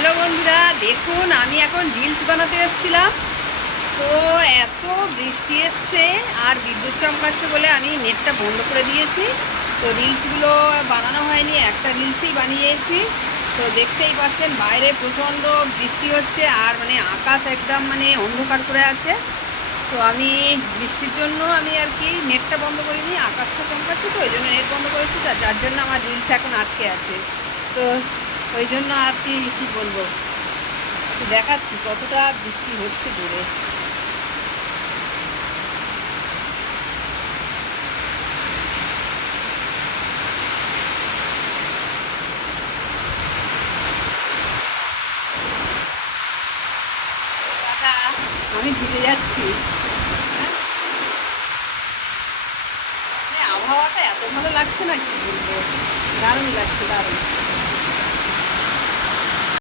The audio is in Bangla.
হ্যালো বন্ধুরা, দেখুন, আমি এখন রিলস বানাতে এসেছিলাম। তো এত বৃষ্টি এসছে আর বিদ্যুৎ চমকাচ্ছে বলে আমি নেটটা বন্ধ করে দিয়েছি। তো রিলসগুলো বানানো হয়নি, একটা রিলসই বানিয়েছি। তো দেখতেই পাচ্ছেন, বাইরে প্রচণ্ড বৃষ্টি হচ্ছে আর মানে আকাশ একদম মানে অন্ধকার করে আছে। তো আমি বৃষ্টির জন্য আমি আর কি নেটটা বন্ধ করিনি, আকাশটা চমকাচ্ছে তো, ওই জন্য নেট বন্ধ করেছি, তা- যার জন্য আমার রিলস এখন আটকে আছে। তো ওই জন্য আর কি, কী বলব? দেখাচ্ছি কতটা বৃষ্টি হচ্ছে দূরে। আমি ভিজে যাচ্ছি। হ্যাঁ? আবহাওয়াটা এত ভালো লাগছে না কি বলব? দারুণ লাগছে, দারুণ।